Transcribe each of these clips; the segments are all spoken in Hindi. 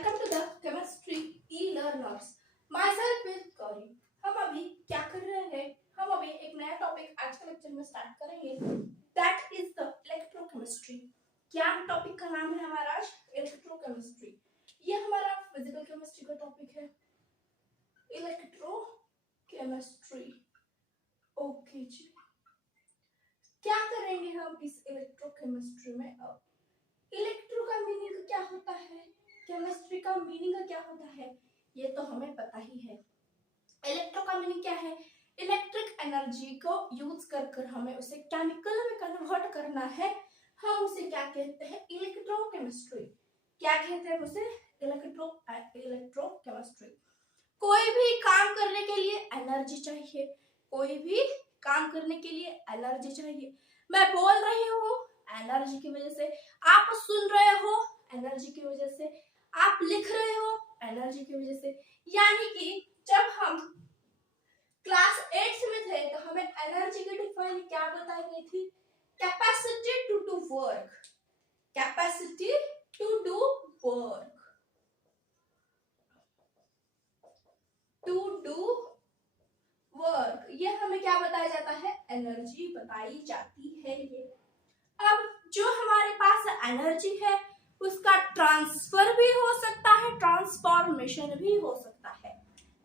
Welcome to the chemistry e learners. Myself is Gauri. हम अभी क्या कर रहे हैं? हम अभी एक नया टॉपिक आज के लेक्चर में स्टार्ट करेंगे, दैट इज द इलेक्ट्रोकेमिस्ट्री। क्या टॉपिक का नाम है हमारा आज? इलेक्ट्रोकेमिस्ट्री। ये हमारा फिजिकल केमिस्ट्री का टॉपिक है, इलेक्ट्रोकेमिस्ट्री। ओके जी, क्या करेंगे हम इस इलेक्ट्रोकेमिस्ट्री में? अब इलेक्ट्रो का मीनिंग क्या होता है, केमिस्ट्री का मीनिंग क्या होता है, ये तो हमें पता ही है। इलेक्ट्रो का मीनिंग क्या है? इलेक्ट्रिक एनर्जी को यूज कर हमें उसे केमिकल में कन्वर्ट करना है। हम उसे क्या कहते हैं? इलेक्ट्रोकेमिस्ट्री। क्या कहते हैं उसे? इलेक्ट्रोकेमिस्ट्री। कोई भी काम करने के लिए एनर्जी चाहिए, कोई भी काम करने के लिए एनर्जी चाहिए। मैं बोल रही हूँ एनर्जी की वजह से, आप सुन रहे हो एनर्जी की वजह से, आप लिख रहे हो एनर्जी की वजह से। यानी कि जब हम क्लास 8 में थे तो हमें एनर्जी की डिफाइन क्या बताई गई थी? Capacity to do work. Capacity to do work, to do work, ये हमें क्या बताया जाता है? एनर्जी बताई जाती है। ये अब जो हमारे पास एनर्जी है उसका ट्रांसफर भी हो सकता है, ट्रांसफॉर्मेशन भी हो सकता है।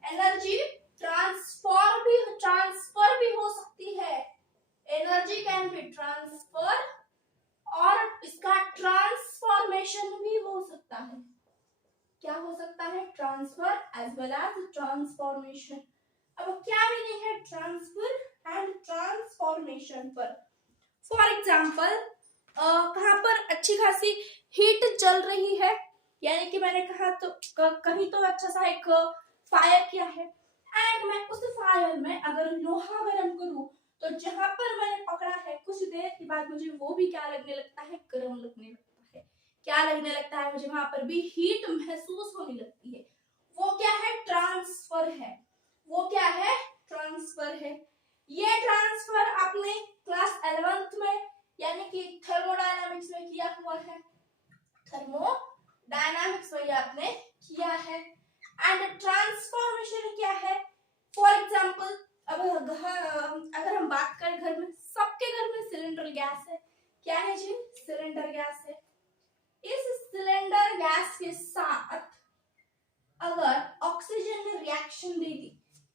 एनर्जी ट्रांसफर भी हो सकती है। एनर्जी कैन बी ट्रांसफर और इसका ट्रांसफॉर्मेशन भी हो सकता है। क्या हो सकता है? Transfer as well as transformation. अब क्या मीनिंग है ट्रांसफर एंड ट्रांसफॉर्मेशन पर? फॉर एग्जाम्पल कहाँ पर अच्छी खासी हीट चल रही है, यानी कि मैंने कहा तो कहीं तो अच्छा सा एक फायर किया है एंड मैं उस फायर में अगर लोहा गर्म करूं तो जहां पर मैंने पकड़ा है कुछ देर के बाद मुझे वो भी क्या लगने लगता है? गर्म लगने लगता है। क्या लगने लगता है? मुझे वहां पर भी हीट महसूस होने लगती है। वो क्या है? ट्रांसफर है। वो क्या है? ट्रांसफर है। ये ट्रांसफर आपने क्लास 11th में यानी कि थर्मोडायनामिक्स में किया हुआ है। थर्मोडायनामिक्स में आपने किया है। एंड ट्रांसफॉर्मेशन क्या है? फॉर एग्जांपल अब अगर हम बात करें घर में, सबके घर में सिलेंडर गैस है। क्या है जी? सिलेंडर गैस है। इस सिलेंडर गैस के साथ अगर ऑक्सीजन ने रिएक्शन दे दी,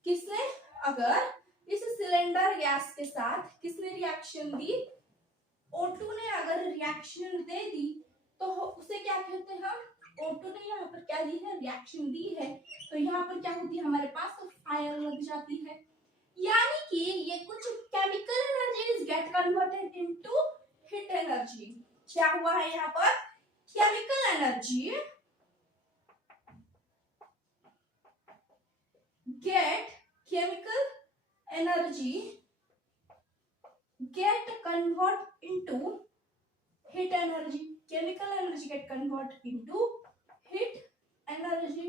किसने? अगर इस सिलेंडर गैस के साथ किसने रिएक्शन दी? O2 ने अगर रिएक्शन दे दी तो उसे क्या कहते हैं हम? O2 ने यहाँ पर क्या दी है? रिएक्शन दी है, तो यहाँ पर क्या होती है? हमारे पास फायर लग जाती है। यानी कि ये कुछ chemical energies gate converted into heat energy. क्या हुआ है यहाँ पर? Chemical energy get convert into heat energy. Chemical energy get convert into heat energy.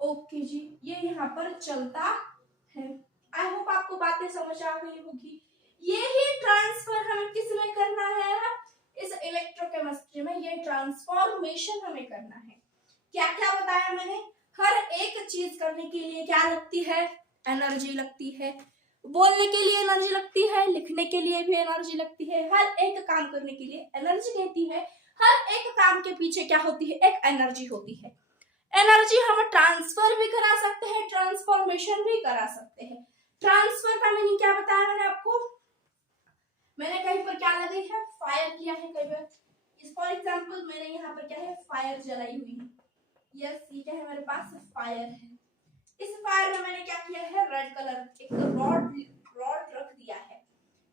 Okay जी, ये यहाँ पर चलता है। आई होप आपको बातें समझ आ गई होगी। ये ही ट्रांसफर हमें किस में करना है? इस इलेक्ट्रोकेमिस्ट्री में ये ट्रांसफॉर्मेशन हमें करना है। क्या क्या बताया मैंने? हर एक चीज करने के लिए क्या लगती है? एनर्जी लगती है। बोलने के लिए एनर्जी लगती है, लिखने के लिए भी एनर्जी लगती है। हर एक काम करने के लिए एनर्जी रहती है। हर एक काम के पीछे क्या होती है? एक एनर्जी होती है। एनर्जी हम ट्रांसफर भी करा सकते हैं, ट्रांसफॉर्मेशन भी करा सकते हैं। ट्रांसफर का मीनिंग क्या बताया मैंने आपको? मैंने कहीं पर क्या लगाई है? फायर किया है कहीं पर। फॉर एग्जाम्पल मैंने यहाँ पर क्या है? फायर जलाई हुई है। यस, ये क्या है? मेरे पास फायर है। इस फायर में मैंने क्या किया है? रेड कलर एक रॉड रख दिया है।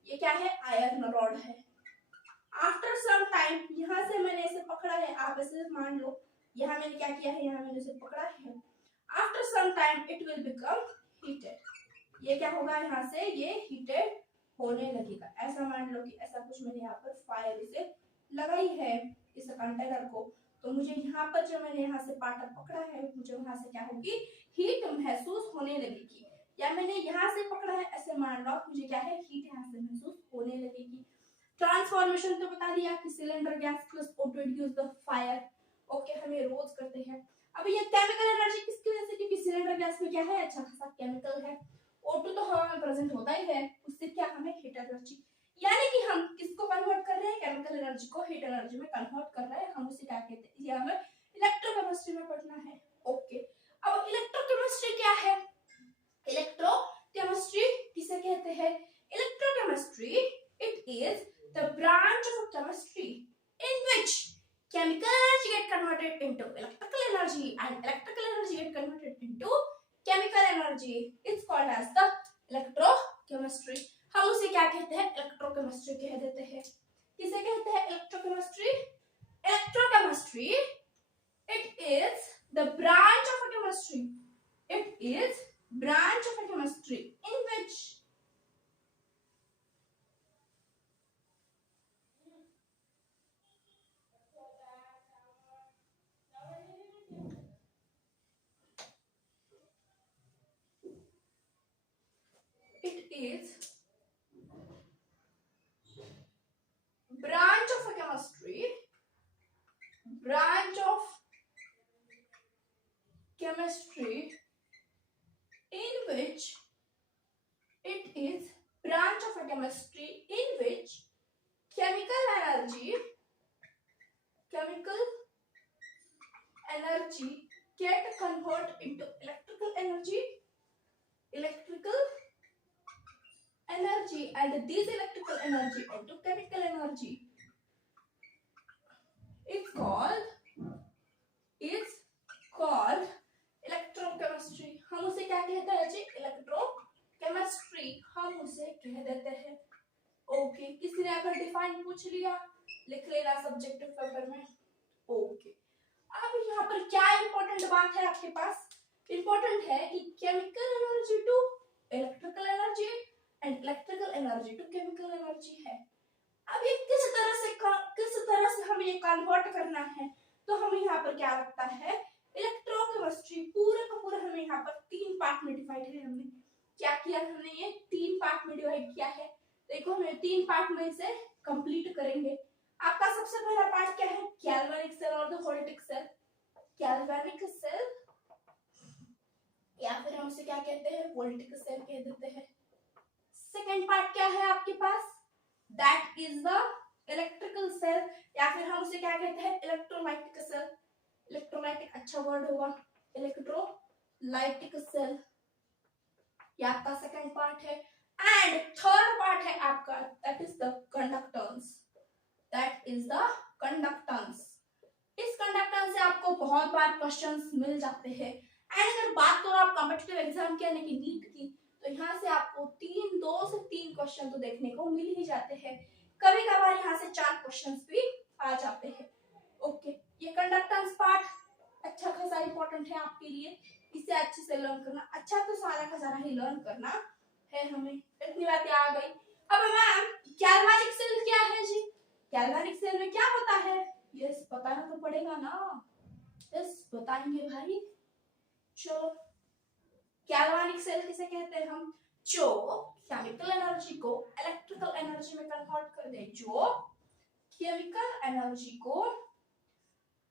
ये क्या है? आयरन रॉड है। आफ्टर सम टाइम यहाँ से मैंने इसे पकड़ा है। आप इसे मान लो यहाँ मैंने क्या किया है? यहाँ मैंने इसे पकड़ा है। After some time it will become heated. ये क्या होगा? यहाँ से ये हीटेड होने लगेगा। ऐसा मान लो कि ऐसा कुछ मैंने यहाँ पर फायर इसे लगाई है इस कंटेनर को, तो मुझे यहाँ पर जो मैंने यहाँ से पार्ट पकड़ा है मुझे वहां से क्या होगी? हीट महसूस होने लगेगी। या मैंने यहाँ से पकड़ा है ऐसे मान लो, मुझे क्या है? हीट यहाँ से महसूस होने लगेगी। ट्रांसफॉर्मेशन तो बता दिया कि cylinder gas plus O2 gives the fire. Okay, हम ये रोज करते हैं। अब ये केमिकल एनर्जी किसकी वजह से, क्योंकि सिलेंडर गैस में क्या है, अच्छा खासा केमिकल है, O2 तो हवा में प्रेजेंट होता ही है, उससे क्या हमें हीट एनर्जी, यानी कि हम किसको कन्वर्ट कर रहे हैं, केमिकल एनर्जी को हीट एनर्जी में कन्वर्ट कर रहे हैं, हम उसे क्या कहते हैं, ये हमें इलेक्ट्रोकेमिस्ट्री में पढ़ना है। ओके, अब इलेक्ट्रोकेमिस्ट्री क्या है, इलेक्ट्रोकेमिस्ट्री किसे कहते हैं, electrochemistry it is the branch of chemistry in which chemical energy get converted into electrical energy and electrical energy get converted into chemical energy. It's called as the electrochemistry. हम उसे क्या कहते हैं, इलेक्ट्रोकेमिस्ट्री कह देते हैं। किसे कहते हैं electrochemistry, electrochemistry it is the branch of a chemistry, it is branch of a chemistry in which it is branch of a chemistry, branch of chemistry in which it is branch of a chemistry in which chemical energy get convert into electrical energy and this electrical energy into chemical energy. It's called electrochemistry. हम उसे क्या कहते हैं जी, इलेक्ट्रोकेमिस्ट्री हम उसे कह देते हैं। ओके, किसी ने अगर डिफाइन पूछ लिया लिख लेना सब्जेक्टिव पेपर में। ओके, अब यहाँ पर क्या इंपॉर्टेंट बात है आपके पास, इंपॉर्टेंट है कि chemical energy to electrical energy and electrical energy to chemical energy है। अब ये किस तरह से हमें ये कन्वर्ट करना है, तो हमें यहाँ पर क्या लगता है, इलेक्ट्रोकेमिस्ट्री पूरे का पूरा हमें यहाँ पर 3 पार्ट में डिवाइड है। हमने क्या किया, हमने ये 3 पार्ट में डिवाइड किया है। देखो हम 3 पार्ट में इसे कंप्लीट करेंगे। आपका सबसे पहला पार्ट क्या है, गैल्वेनिक सेल और the voltaic cell. Galvanic cell या फिर हम उसे क्या कहते हैं, वोल्टिक सेल कह देते हैं। सेकंड पार्ट क्या है आपके पास, that is the electrical cell या फिर हम उसे क्या कहते हैं, इलेक्ट्रोलाइटिक सेल। इलेक्ट्रोलाइटिक अच्छा वर्ड होगा, इलेक्ट्रोलाइटिक सेल ये आपका सेकंड पार्ट है। एंड थर्ड पार्ट है आपका, that is the conductance, that is the conductance. इस कंडक्टेंस से आपको बहुत बार क्वेश्चंस मिल जाते हैं। एंड अगर बात करो आप कॉम्पिटिटिव एग्जाम की यानी कि नीट की, तो यहाँ से आपको 2 से 3 क्वेश्चन तो देखने को मिल ही जाते हैं, कभी कभार यहाँ से 4 क्वेश्चंस भी आ जाते हैं। ओके, ये कंडक्टेंस पार्ट अच्छा खासा इंपॉर्टेंट है आपके लिए, इसे अच्छे से लर्न करना। अच्छा तो सारा का सारा ही लर्न करना है हमें, इतनी बातें आ गई। अब मैम गैल्वेनिक सेल क्या है जी, गैल्वेनिक सेल में क्या होता है, यस बताना तो पड़ेगा ना, यस बताएंगे भाई। चलो, गैल्वेनिक सेल किसे कहते हैं हम, जो केमिकल एनर्जी को इलेक्ट्रिकल एनर्जी में कन्वर्ट कर दे, जो केमिकल एनर्जी को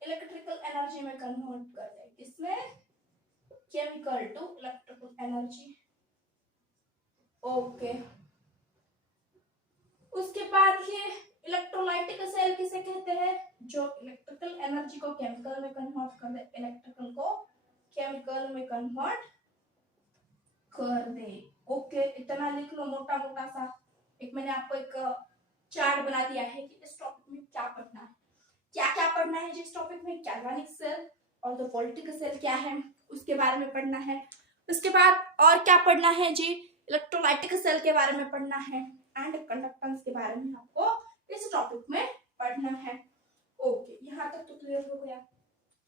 इलेक्ट्रिकल एनर्जी में कन्वर्ट कर दे, किसमें, chemical to electrical energy. Okay, उसके बाद ये इलेक्ट्रोलाइटिक सेल किसे कहते हैं, जो इलेक्ट्रिकल एनर्जी को केमिकल में कन्वर्ट कर दे, इलेक्ट्रिकल को केमिकल में कन्वर्ट कर दे। ओके, इतना लिख लो मोटा मोटा सा। एक मैंने आपको एक चार्ट बना दिया है कि इस टॉपिक में क्या पढ़ना है, क्या क्या पढ़ना है जिस टॉपिक में, गैल्वेनिक सेल और द वोल्टिक सेल क्या है उसके बारे में पढ़ना है। उसके बाद और क्या पढ़ना है जी, इलेक्ट्रोलाइटिक सेल के बारे में पढ़ना है एंड कंडक्टेंस के बारे में आपको इस टॉपिक में पढ़ना है। ओके, यहाँ तक तो क्लियर हो गया।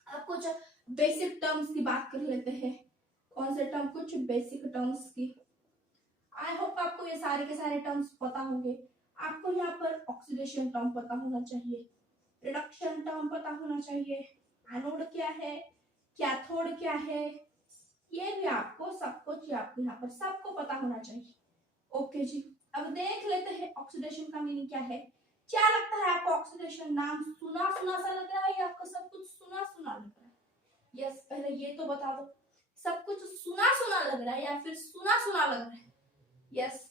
आप कुछ बेसिक टर्म्स की बात कर लेते हैं। कौन से टर्म, कुछ बेसिक टर्म्स की। आई होप आपको ये सारे के सारे टर्म्स पता होंगे। आपको यहाँ पर ऑक्सीडेशन टर्म पता होना चाहिए, रिडक्शन टर्म पता होना चाहिए, एनोड क्या है, कैथोड क्या है, ये भी आपको सब कुछ आपको यहाँ पर सबको पता होना चाहिए। ओके जी, अब देख लेते हैं ऑक्सीडेशन का मीनिंग क्या है। क्या लगता है आपको ऑक्सीडेशन नाम सुना सुना सा लग रहा है या आपको सब कुछ सुना सुना लग रहा है, यस है ये तो बता दो। सब कुछ सुना सुना लग रहा है या फिर सुना सुना लग रहा है? यस।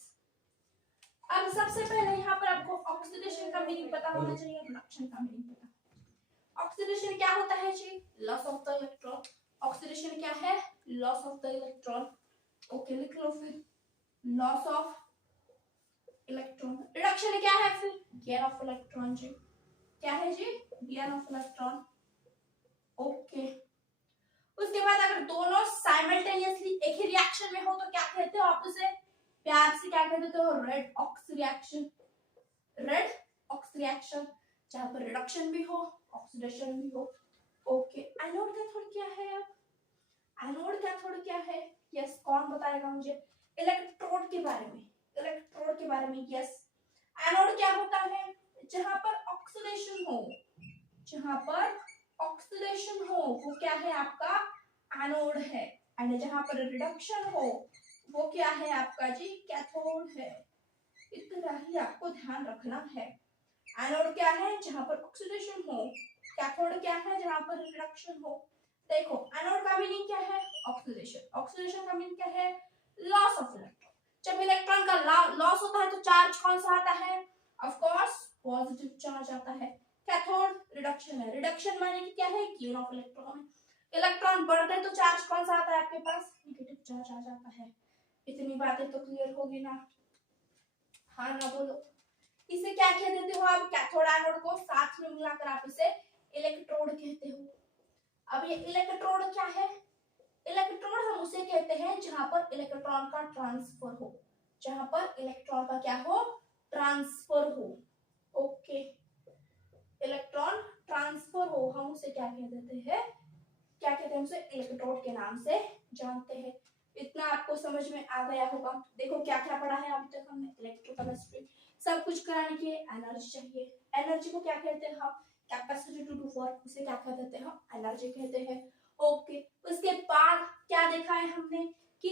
अब सबसे पहले यहाँ पर आपको ऑक्सीडेशन का मीनिंग पता होना चाहिए, रिडक्शन का मीनिंग पता। ऑक्सीडेशन क्या होता है जी? Loss of the electron. Oxidation क्या है? Loss of the electron. Okay लिख लो फिर, लॉस ऑफ इलेक्ट्रॉन। रिडक्शन क्या है फिर? गेन ऑफ इलेक्ट्रॉन जी। क्या है जी? Gain of electron. ओके। उसके बाद अगर दोनों साइमल्टेनियसली एक ही रिएक्शन में हो तो क्या कहते हो आप उसे? प्यार से क्या कहते हो? Redox reaction. Redox reaction, जहां पर रिडक्शन भी हो ऑक्सीडेशन भी हो। ओके। एनोड कैथोड क्या है? अब एनोड कैथोड क्या है? यस, कौन बताएगा मुझे? इलेक्ट्रोड के बारे में, इलेक्ट्रोड के बारे में। यस, एनोड क्या होता है? जहां पर ऑक्सीडेशन हो, जहां पर ऑक्सीडेशन हो वो क्या है आपका? एनोड है। एंड जहां पर रिडक्शन हो वो क्या है आपका जी? कैथोड है। इतना ही आपको ध्यान रखना है। एनोड क्या है? जहां पर ऑक्सीडेशन हो। कैथोड क्या है? जहां पर रिडक्शन हो। देखो, एनोड का मीनिंग क्या है? ऑक्सीडेशन। ऑक्सीडेशन का मीनिंग क्या है? Loss of electron. जब इलेक्ट्रॉन का लॉस होता है तो चार्ज कौन सा आता है? ऑफ कोर्स पॉजिटिव चार्ज आता है। कैथोड रिडक्शन है। रिडक्शन माने कि क्या है? Gain of electron. इलेक्ट्रॉन बढ़ते हैं तो चार्ज कौन सा आता है आपके पास? नेगेटिव चार्ज आ जाता है। इतनी बातें तो क्लियर होगी ना? हाँ ना बोलो। इसे क्या कह देते हो आप? कैथोड एनोड को साथ में मिलाकर आप इसे इलेक्ट्रोड कहते हो। अब ये इलेक्ट्रोड क्या है? इलेक्ट्रोड हम उसे कहते हैं जहां पर इलेक्ट्रॉन का ट्रांसफर हो, जहां पर इलेक्ट्रॉन का क्या हो? ट्रांसफर हो। ओके, इलेक्ट्रॉन ट्रांसफर हो हम उसे क्या कह देते हैं? क्या कहते हैं उसे? इलेक्ट्रोड के नाम से जानते हैं। इतना आपको समझ में आ गया होगा। देखो क्या क्या पढ़ा है अभी तक हमने। इलेक्ट्रोकेमिस्ट्री, सब कुछ कराने के एनर्जी चाहिए। एनर्जी को क्या कहते हैं हम? कैपेसिटी टू डू वर्क, उसे क्या कहते हैं हम? एनर्जी कहते हैं। ओके, उसके बाद क्या देखा है हमने कि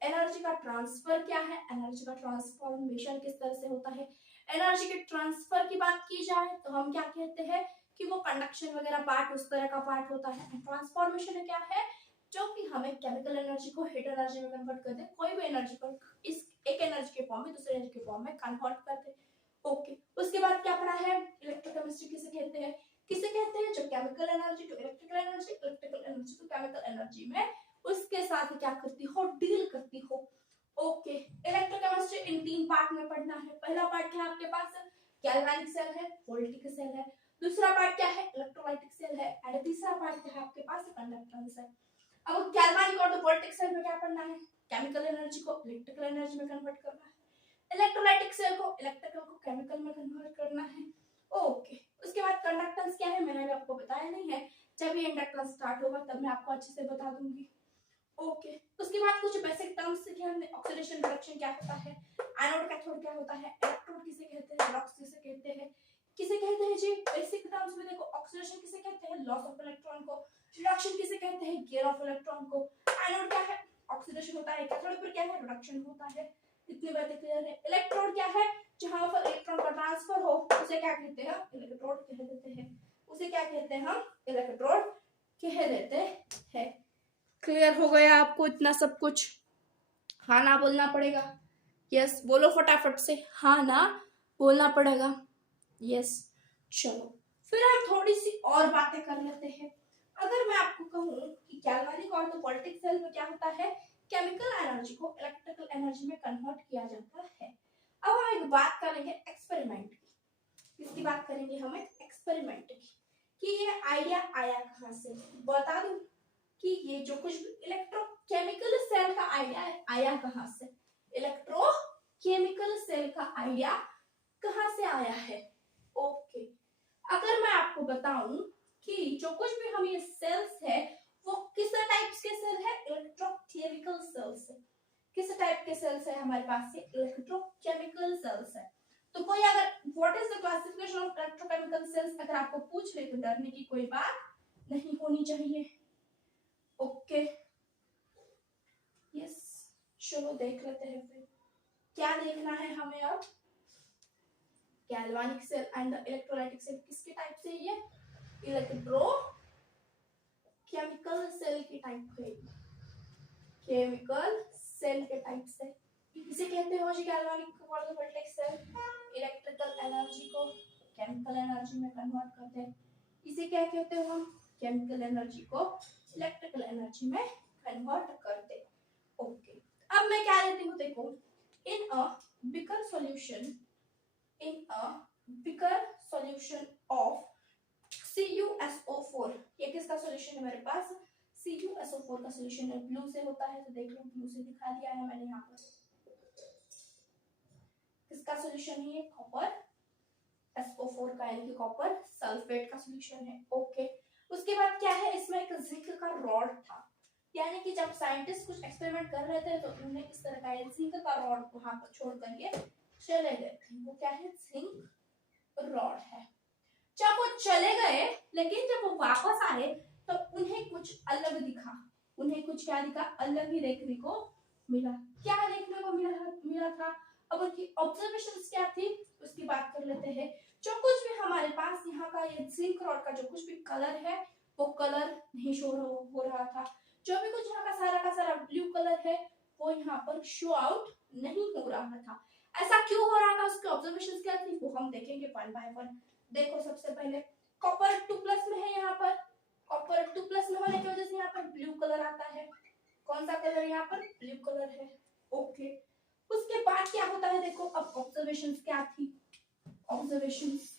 एनर्जी का ट्रांसफर क्या है, एनर्जी का ट्रांसफॉर्मेशन किस तरह से होता है। एनर्जी के ट्रांसफर की बात की जाए तो हम क्या कहते हैं कि वो कंडक्शन वगैरह पार्ट उस तरह का पार्ट होता है। ट्रांसफॉर्मेशन क्या है? जो कि हमें केमिकल एनर्जी को हीट एनर्जी में कन्वर्ट कर दे, कोई भी एनर्जी को इस एक एनर्जी के फॉर्म में दूसरे एनर्जी के फॉर्म में कन्वर्ट कर दे। ओके, उसके बाद क्या पढ़ा है? इलेक्ट्रोकेमिस्ट्री किसे कहते हैं? किसे कहते हैं? जो chemical energy to electrical energy, electrical energy to chemical energy में उसके साथ क्या करती हो? डील करती हो। ओके, इलेक्ट्रोकेमिस्ट्री इन 3 पार्ट में पढ़ना है। पहला पार्ट क्या है आपके पास? गैल्वेनिक सेल है, वोल्टिक सेल है। दूसरा पार्ट क्या है? इलेक्ट्रोलाइटिक सेल है। एंड तीसरा पार्ट क्या है आपके पास? कंडक्टेंस है। अब गैल्वेनिक और वोल्टिक सेल में क्या पढ़ना है? केमिकल एनर्जी को इलेक्ट्रिकल एनर्जी में कन्वर्ट करना है। इलेक्ट्रोलाइटिक सेल को इलेक्ट्रिकल को केमिकल में कन्वर्ट करना है। ओके, उसके बाद कंडक्टेंस क्या है मैंने अभी आपको बताया नहीं है। जब ये इंडक्टेंस स्टार्ट होगा तब मैं आपको अच्छे से बता दूंगी। ओके, उसके बाद कुछ बेसिक टर्म्स सीखे हमने। ऑक्सीडेशन रिडक्शन क्या होता है, एनोड कैथोड क्या होता है, इलेक्ट्रोड किसे कहते हैं, रिडॉक्स किसे कहते हैं, किसे कहते हैं जी। बेसिक टर्म्स में देखो, ऑक्सीडेशन किसे कहते हैं? लॉस ऑफ इलेक्ट्रॉन को। रिडक्शन किसे कहते हैं? गेन ऑफ इलेक्ट्रॉन को। एनोड क्या है? ऑक्सीडेशन होता है। कैथोड पर क्या है? रिडक्शन होता है। इतनी बातें क्लियर है। इलेक्ट्रोड क्या है? जहां पर इलेक्ट्रॉन का ट्रांसफर हो उसे क्या कहते हैं? इलेक्ट्रोड कह देते हैं। उसे क्या कहते हैं हम? इलेक्ट्रोड कह देते हैं। क्लियर हो गया आपको इतना सब कुछ? हाँ ना बोलना पड़ेगा। यस, बोलो फटाफट से, हाँ ना बोलना पड़ेगा। यस, चलो फिर हम थोड़ी सी और बातें कर लेते हैं। अगर मैं आपको कहूँ कि गैल्वेनिक और वोल्टिक सेल में क्या होता है? केमिकल एनर्जी को इलेक्ट्रिकल एनर्जी में कन्वर्ट किया जाता है। अब हम एक बात करेंगे एक्सपेरिमेंट की। किसकी बात करेंगे हम? एक्सपेरिमेंट की, कि ये आइडिया आया कहाँ से। बता दूं कि ये जो कुछ इलेक्ट्रोकेमिकल सेल का आइडिया आया कहाँ से? इलेक्ट्रोकेमिकल सेल का आइडिया कहाँ से आया है? ओके, अगर मैं आपको बताऊं कि जो कुछ भी हम ये सेल्स है वो किस टाइप्स के सेल है? इलेक्ट्रोकेमिकल सेल्स है। किस टाइप के सेल्स है हमारे पास? से इलेक्ट्रोकेमिकल सेल्स है। तो कोई अगर what is the classification of electrochemical cells अगर आपको पूछ ले तो डरने की कोई बात नहीं होनी चाहिए। ओके, यस, चलो देख लेते हैं फिर क्या देखना है हमें अब। Galvanic cell and electrolytic cell किसके टाइप से? ये इलेक्ट्रोकेमिकल सेल के टाइप है, केमिकल सेल के टाइप से इसे कहते हैं जी galvanic voltage cell. Electrical energy को केमिकल एनर्जी में कन्वर्ट करते हैं, इसे क्या कहते हैं हम, केमिकल एनर्जी को इलेक्ट्रिकल एनर्जी में कन्वर्ट करते हैं। ओके, अब मैं क्या लेती हूँ, देखो in a beaker solution, in a beaker solution of CuSO4, ये किसका सॉल्यूशन है मेरे पास, CuSO4 का सॉल्यूशन है, ब्लू से होता है, तो देख लो ब्लू से दिखा दिया है मैंने यहाँ पर। किसका सॉल्यूशन है ये, कॉपर SO4 का, यानी कि कॉपर सल्फेट का सॉल्यूशन है। ओके, उसके बाद क्या है, इसमें एक जिंक का रॉड था, यानी कि जब साइंटिस्ट कुछ एक्सपेरिमेंट कर रहे थे तो उन्होंने इस तरह का जिंक का रॉड वहां पर छोड़ कर ये चले गए थे, वो क्या है, जिंक रॉड है। जब वो चले गए, लेकिन जब वो वापस आए तो उन्हें कुछ अलग दिखा, उन्हें कुछ क्या दिखा, अलग ही देखने को मिला। क्या देखने को मिला था, अब उनकी ऑब्जर्वेशंस क्या थी उसकी बात कर लेते हैं। जो कुछ भी हमारे पास यहाँ का ये जिंक रॉड का जो कुछ भी कलर है वो कलर नहीं शो हो रहा था, जो भी कुछ यहाँ का सारा ब्लू कलर है वो यहाँ पर शो आउट नहीं हो रहा था। ऐसा क्यों हो रहा था, उसकी ऑब्जर्वेशंस क्या थी वो हम देखेंगे वन बाय वन। देखो सबसे पहले कॉपर 2+ में है, यहाँ पर कॉपर 2+ में होने की वजह से यहाँ पर ब्लू कलर आता है। कौन सा कलर यहाँ पर, ब्लू कलर है। ओके, उसके बाद क्या होता है, देखो अब ऑब्जर्वेशंस क्या थी, ऑब्जर्वेशंस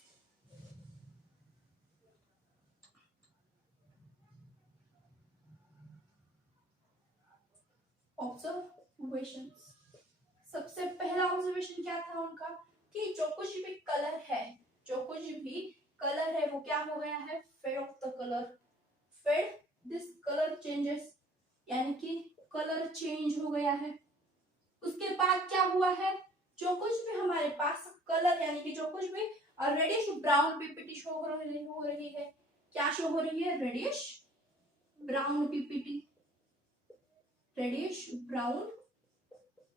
सबसे पहला ऑब्जर्वेशन क्या था उनका, कि जो कुछ भी कलर है, जो कुछ भी कलर है वो क्या हो गया है, fade of the colour, fade this colour changes, यानी कि कलर चेंज हो गया है। उसके बाद क्या हुआ है, जो कुछ भी हमारे पास कलर, यानी कि जो कुछ भी रेडिश ब्राउन पीपीटी शो हो रही है, क्या शो हो रही है, reddish brown PPT, reddish brown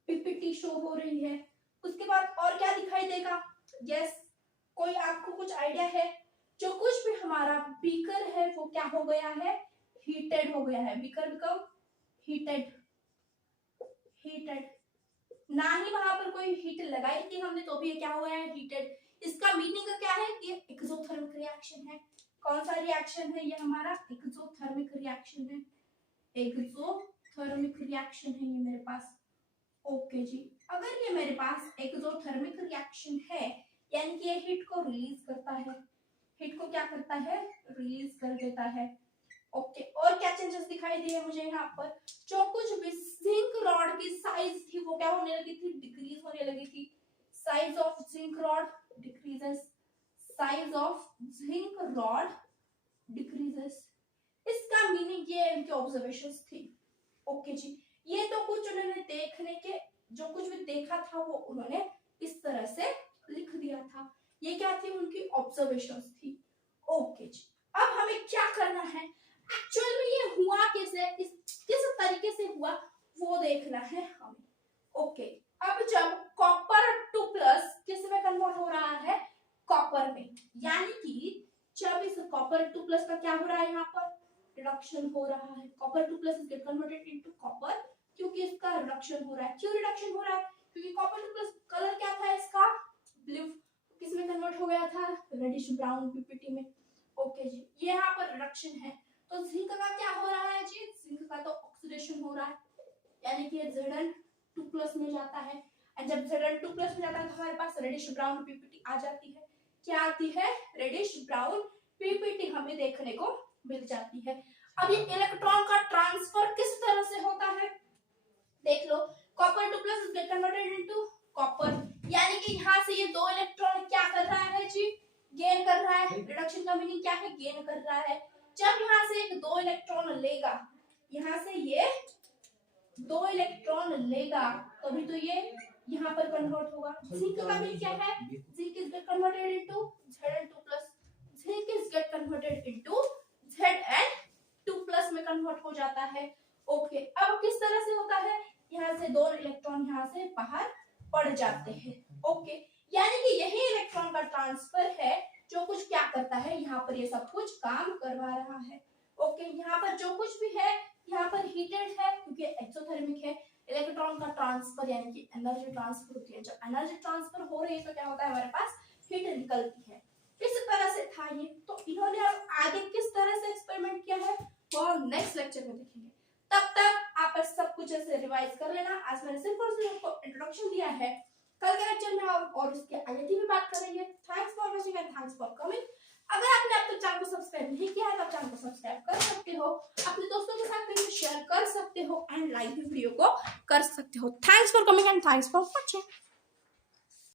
PPT show हो रही है। उसके बाद और क्या दिखाई देगा, यस, कोई आपको कुछ आइडिया है, जो कुछ भी हमारा बीकर है वो क्या हो गया है, हीटेड हो गया है, बीकर बिकम हीटेड, हीटेड, ना ही वहां पर कोई हीट लगाई थी हमने तो भी ये क्या हुआ है, हीटेड। इसका मीनिंग क्या है, ये एक्सोथर्मिक रिएक्शन है। कौन सा रिएक्शन है ये, हमारा एक्सोथर्मिक रिएक्शन है, एक्सोथर्मिक रिएक्शन है ये मेरे पास। ओके जी, अगर ये मेरे पास एक्सोथर्मिक रिएक्शन है, यानी कि ये हीट को रिलीज करता है, हीट को क्या करता है, रिलीज कर देता है। ओके, और क्या चेंजेस दिखाई दिए मुझे यहाँ पर, जो कुछ भी जिंक रॉड की साइज थी वो क्या होने लगी थी, डिक्रीज होने लगी थी। Size of zinc rod decreases, size of zinc rod decreases. इसका मीनिंग ये इनके ऑब्जर्वेशंस थी। ओके जी, ये तो कुछ उन्होंने देखने के, जो कुछ भी देखा था वो उन्होंने इस तरह से लिख दिया था, ये क्या थी, उनकी ऑब्जर्वेशंस थी। ओके जी, अब हमें क्या करना है, एक्चुअल में ये हुआ कैसे, किस तरीके से हुआ वो देखना है हमें। ओके, अब जब कॉपर 2+ किस में कन्वर्ट हो रहा है, कॉपर में, यानी कि जब इस कॉपर 2+ का क्या हो रहा है, यहाँ पर रिडक्शन हो रहा है, copper 2+ is get converted into copper, क्योंकि इसका रिडक्शन हो रहा है। क्यों रिडक्शन हो रहा है, क्योंकि कॉपर 2+ कलर क्या था इसका, ब्लू, किस में कन्वर्ट हो गया था, रेडिश ब्राउन पीपीटी में। ओके जी, ये यहाँ पर रिडक्शन है, तो जिंक का क्या हो रहा है जी, जिंक का तो ऑक्सीडेशन हो रहा है, यानी कि ये Zn2+ में जाता है, और जब Zn2+ में जाता है तो हमारे पास रेडिश ब्राउन पीपीटी आ जाती है। क्या आती है, रेडिश ब्राउन पीपीटी हमें देखने को मिल जाती है। अब ये इलेक्ट्रॉन का ट्रांसफर किस तरह से होता है, देख लो, copper 2+ get converted into copper, यानी कि यहाँ से ये 2 इलेक्ट्रॉन क्या कर रहा है जी, गेन कर रहा है। रिडक्शन का मीनिंग क्या है, गेन कर रहा है। जब यहाँ से एक 2 इलेक्ट्रॉन लेगा, यहाँ से ये 2 इलेक्ट्रॉन लेगा, तभी तो ये यहाँ पर कन्वर्ट होगा। जिंक का मीनिंग क्या है, zinc is get converted into Zn2+, zinc is get converted into Zn2+ में कन्वर्ट हो जाता है। ओके, अब किस तरह से होता है, यहाँ से 2 इलेक्ट्रॉन यहाँ से बाहर पड़ जाते हैं। ओके, यानी कि यही इलेक्ट्रॉन का ट्रांसफर है जो कुछ क्या करता है, यहाँ पर ये सब कुछ काम करवा रहा है। ओके, ओके, यहाँ पर जो कुछ भी है यहाँ पर हीटेड है क्योंकि एक्सोथर्मिक है। इलेक्ट्रॉन का ट्रांसफर यानी कि एनर्जी ट्रांसफर होती है। जब एनर्जी ट्रांसफर हो रही है तो क्या होता है, हमारे पास हीट निकलती है। इस तरह से था ये। तो इन्होंने अब आगे किस तरह से एक्सपेरिमेंट किया है वो हम नेक्स्ट लेक्चर में देखेंगे। तब तक आप सब कुछ ऐसे रिवाइज कर लेना। आज मैंने सिर्फ और सिर्फ आपको इंट्रोडक्शन दिया है। कल के लेक्चर में हम और उसके आगे की भी बात करेंगे। Thanks for watching and thanks for coming. अगर आपने अब तक चैनल को सब्सक्राइब नहीं किया है तो चैनल को सब्सक्राइब कर सकते हो, अपने दोस्तों के साथ वीडियो शेयर कर सकते हो एंड लाइक भी वीडियो को कर सकते हो। Thanks for coming and thanks for watching.